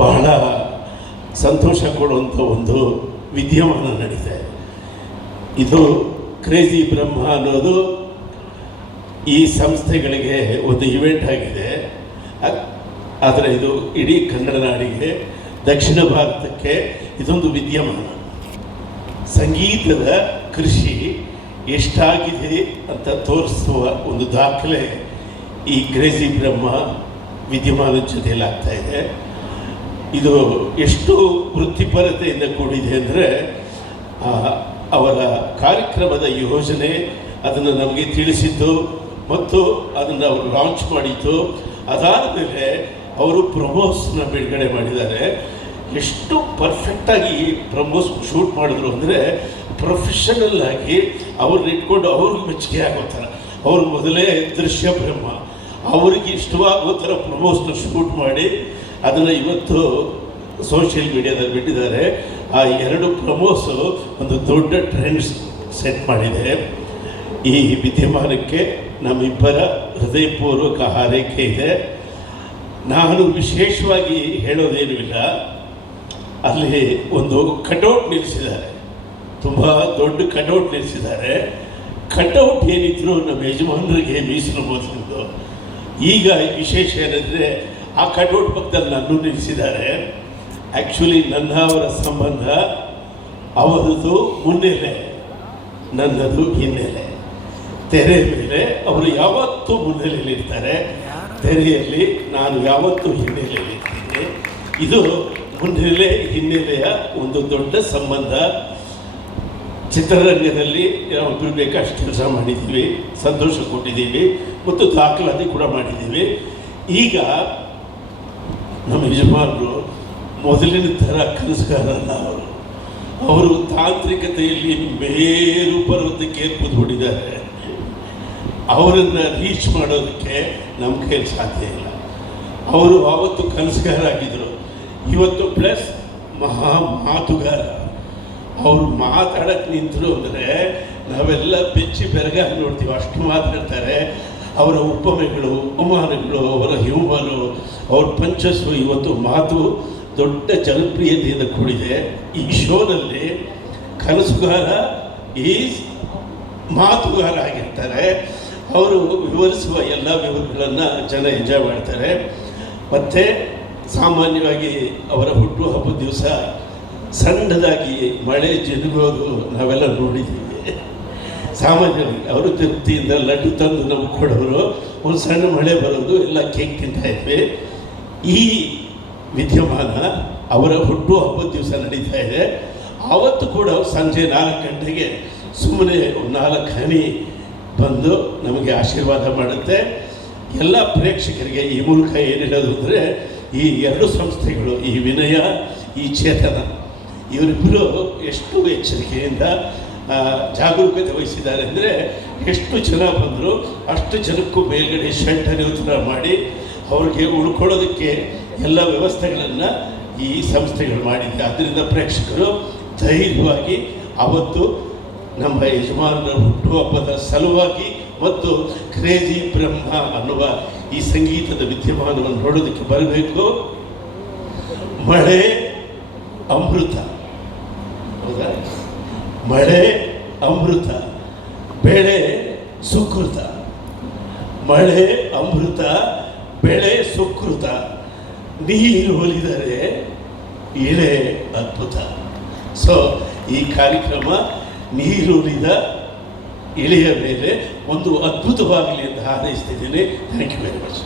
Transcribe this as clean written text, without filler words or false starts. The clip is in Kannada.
ಬಹಳ ಸಂತೋಷ ಕೊಡುವಂಥ ಒಂದು ವಿದ್ಯಮಾನ ನಡೀತಾ ಇದೆ. ಇದು ಕ್ರೇಜಿ ಬ್ರಹ್ಮ ಅನ್ನೋದು ಈ ಸಂಸ್ಥೆಗಳಿಗೆ ಒಂದು ಇವೆಂಟ್ ಆಗಿದೆ. ಆದರೆ ಇದು ಇಡೀ ಕನ್ನಡ ನಾಡಿಗೆ, ದಕ್ಷಿಣ ಭಾರತಕ್ಕೆ ಇದೊಂದು ವಿದ್ಯಮಾನ. ಸಂಗೀತದ ಕೃಷಿ ಎಷ್ಟಾಗಿದೆ ಅಂತ ತೋರಿಸುವ ಒಂದು ದಾಖಲೆ ಈ ಕ್ರೇಜಿ ಬ್ರಹ್ಮ ವಿದ್ಯಮಾನದ ಜೊತೆಯಲ್ಲಿ ಆಗ್ತಾ ಇದೆ. ಇದು ಎಷ್ಟು ವೃತ್ತಿಪರತೆಯಿಂದ ಕೂಡಿದೆ ಅಂದರೆ, ಅವರ ಕಾರ್ಯಕ್ರಮದ ಯೋಜನೆ ಅದನ್ನು ನಮಗೆ ತಿಳಿಸಿದ್ದು ಮತ್ತು ಅದನ್ನು ಅವರು ಲಾಂಚ್ ಮಾಡಿದ್ದು. ಅದಾದ ಮೇಲೆ ಅವರು ಪ್ರಮೋಸ್ನ ಬಿಡುಗಡೆ ಮಾಡಿದ್ದಾರೆ. ಎಷ್ಟು ಪರ್ಫೆಕ್ಟಾಗಿ ಪ್ರಮೋಸ್ ಶೂಟ್ ಮಾಡಿದ್ರು ಅಂದರೆ, ಪ್ರೊಫೆಷನಲ್ ಆಗಿ ಅವ್ರನ್ನ ಇಟ್ಕೊಂಡು ಅವ್ರಿಗೆ ಮೆಚ್ಚುಗೆ ಆಗೋ ಥರ, ಅವ್ರ ಮೊದಲೇ ದೃಶ್ಯ ಬ್ರಹ್ಮ, ಅವ್ರಿಗೆ ಇಷ್ಟವಾಗೋ ಥರ ಪ್ರಮೋಸ್ನ ಶೂಟ್ ಮಾಡಿ ಅದನ್ನು ಇವತ್ತು ಸೋಷಿಯಲ್ ಮೀಡಿಯಾದಲ್ಲಿ ಬಿಟ್ಟಿದ್ದಾರೆ. ಆ ಎರಡು ಪ್ರಮೋಸು ಒಂದು ದೊಡ್ಡ ಟ್ರೆಂಡ್ಸ್ ಸೆಟ್ ಮಾಡಿದೆ. ಈ ವಿದ್ಯಮಾನಕ್ಕೆ ನಮ್ಮಿಬ್ಬರ ಹೃದಯಪೂರ್ವಕ ಹಾರೈಕೆ ಇದೆ. ನಾನು ವಿಶೇಷವಾಗಿ ಹೇಳೋದೇನೂ ಇಲ್ಲ. ಅಲ್ಲಿ ಒಂದು ಕಟೌಟ್ ನಿಲ್ಲಿಸಿದ್ದಾರೆ, ತುಂಬ ದೊಡ್ಡ ಕಟೌಟ್ ನಿಲ್ಲಿಸಿದ್ದಾರೆ. ಕಟೌಟ್ ಏನಿದ್ರು ನಮ್ಮ ಯಜಮಾನರಿಗೆ ಮೀಸಲು ಮೊದಲು. ಈಗ ವಿಶೇಷ ಏನಂದರೆ, ಆ ಕಟೌಟ್ ಪಕ್ಕದಲ್ಲಿ ನನ್ನೂ ನಿಲ್ಲಿಸಿದ್ದಾರೆ. ಆ್ಯಕ್ಚುಲಿ ನನ್ನ ಅವರ ಸಂಬಂಧ ಅವರದು ಮುನ್ನೆಲೆ, ನನ್ನದು ಹಿನ್ನೆಲೆ. ತೆರೆ ಮೇಲೆ ಅವರು ಯಾವತ್ತೂ ಮುನ್ನೆಲೆಯಲ್ಲಿರ್ತಾರೆ, ತೆರೆಯಲ್ಲಿ ನಾನು ಯಾವತ್ತೂ ಹಿನ್ನೆಲೆಯಲ್ಲಿರ್ತೀನಿ. ಇದು ಮುನ್ನೆಲೆ ಹಿನ್ನೆಲೆಯ ಒಂದು ದೊಡ್ಡ ಸಂಬಂಧ. ಚಿತ್ರರಂಗದಲ್ಲಿ ನಾವು ಬೇಕಷ್ಟು ಕೆಲಸ ಮಾಡಿದ್ದೀವಿ, ಸಂತೋಷ ಕೊಟ್ಟಿದ್ದೀವಿ ಮತ್ತು ದಾಖಲಾತಿ ಕೂಡ ಮಾಡಿದ್ದೀವಿ. ಈಗ ನಮ್ಮ ಯಜಮಾನರು ಮೊದಲಿನ ಥರ ಕನಸುಗಾರಲ್ಲ. ಅವರು ತಾಂತ್ರಿಕತೆಯಲ್ಲಿ ಮೇರು ಪರ್ವತಕ್ಕೆ ಕೂತ್ಬಿಟ್ಟಿದ್ದಾರೆ. ಅವರನ್ನು ರೀಚ್ ಮಾಡೋದಕ್ಕೆ ನಮ್ಮ ಕೈಯಲ್ಲಿ ಸಾಧ್ಯ ಇಲ್ಲ. ಅವರು ಆವತ್ತು ಕನಸುಗಾರ ಆಗಿದ್ದರು, ಇವತ್ತು ಪ್ಲಸ್ ಮಹಾ ಮಾತುಗಾರ. ಅವರು ಮಾತಾಡಕ್ಕೆ ನಿಂತರು ಅಂದರೆ ನಾವೆಲ್ಲ ಬೆಚ್ಚಿ ಬೆರಗಾಗಿ ನೋಡ್ತೀವಿ, ಅಷ್ಟು ಮಾತಾಡ್ತಾರೆ. ಅವರ ಉಪಮೆಗಳು, ಅವಮಾನಗಳು, ಅವರ ಹ್ಯೂಮರು, ಅವ್ರ ಪಂಚಸ್ಸು, ಇವತ್ತು ಮಾತು ದೊಡ್ಡ ಜನಪ್ರಿಯತೆಯಿಂದ ಕೂಡಿದೆ. ಈ ಶೋನಲ್ಲಿ ಕನಸುಗಾರ ಈಸ್ ಮಾತುಗಾರ ಆಗಿರ್ತಾರೆ. ಅವರು ವಿವರಿಸುವ ಎಲ್ಲ ವಿವರಗಳನ್ನು ಜನ ಎಂಜಾಯ್ ಮಾಡ್ತಾರೆ. ಮತ್ತು ಸಾಮಾನ್ಯವಾಗಿ ಅವರ ಹುಟ್ಟುಹಬ್ಬದ ದಿವಸ ಸಣ್ಣದಾಗಿ ಮಳೆ ಜರುಗೋದು ನಾವೆಲ್ಲ ನೋಡಿದ್ದೀವಿ. ಸಾಮಾನ್ಯವಾಗಿ ಅವರು ತೃಪ್ತಿಯಿಂದ ಲಡ್ಡು ತಂದು ನಮಗೆ ಕೊಡೋರು, ಒಂದು ಸಣ್ಣ ಮಳೆ ಬರೋದು, ಎಲ್ಲ ಕೇಕ್ ತಿಂತಾ ಇದ್ವಿ. ಈ ವಿದ್ಯಮಾನ ಅವರ ಹುಟ್ಟುಹಬ್ಬದ ದಿವಸ ನಡೀತಾ ಇದೆ. ಆವತ್ತು ಕೂಡ ಸಂಜೆ 4 ಗಂಟೆಗೆ ಸುಮ್ಮನೆ 4 ಹನಿ ಬಂದು ನಮಗೆ ಆಶೀರ್ವಾದ ಮಾಡುತ್ತೆ. ಎಲ್ಲ ಪ್ರೇಕ್ಷಕರಿಗೆ ಈ ಮೂಲಕ ಏನು ಹೇಳೋದು ಅಂದರೆ, ಈ ಎರಡು ಸಂಸ್ಥೆಗಳು, ಈ ವಿನಯ, ಈ ಚೇತನ, ಇವರಿಬ್ಬರು ಎಷ್ಟು ಎಚ್ಚರಿಕೆಯಿಂದ ಜಾಗರೂಕತೆ ವಹಿಸಿದ್ದಾರೆ ಅಂದರೆ, ಎಷ್ಟು ಜನ ಬಂದರು ಅಷ್ಟು ಜನಕ್ಕೂ ಮೇಲ್ಗಡೆ ಶೆಲ್ಟರ್ ಥರ ಮಾಡಿ ಅವ್ರಿಗೆ ಉಳ್ಕೊಳ್ಳೋದಕ್ಕೆ ಎಲ್ಲ ವ್ಯವಸ್ಥೆಗಳನ್ನು ಈ ಸಂಸ್ಥೆಗಳು ಮಾಡಿದೆ. ಆದ್ದರಿಂದ ಪ್ರೇಕ್ಷಕರು ಧೈರ್ಯವಾಗಿ ಅವತ್ತು ನಮ್ಮ ಯಜಮಾನರ ಹುಟ್ಟುಹಬ್ಬದ ಸಲುವಾಗಿ ಮತ್ತು ಕ್ರೇಜಿ ಬ್ರಹ್ಮ ಅನ್ನುವ ಈ ಸಂಗೀತದ ವಿದ್ಯಮಾನವನ್ನು ನೋಡೋದಕ್ಕೆ ಬರಬೇಕು. ಮಳೆ ಅಮೃತ, ಹೌದಾ? ಮಳೆ ಅಮೃತ, ಬೆಳೆ ಸುಕೃತ. ಮಳೆ ಅಮೃತ, ಬೆಳೆ ಸುಕೃತ. ನೀರು ಒಲಿದರೆ ಇಳೆ ಅದ್ಭುತ. ಸೊ ಈ ಕಾರ್ಯಕ್ರಮ ನೀರುಳಿದ ಇಳೆಯ ಮೇಲೆ ಒಂದು ಅದ್ಭುತವಾಗಲಿ ಅಂತ ಹಾರೈಸ್ತಿದ್ದೀನಿ. Thank you very much.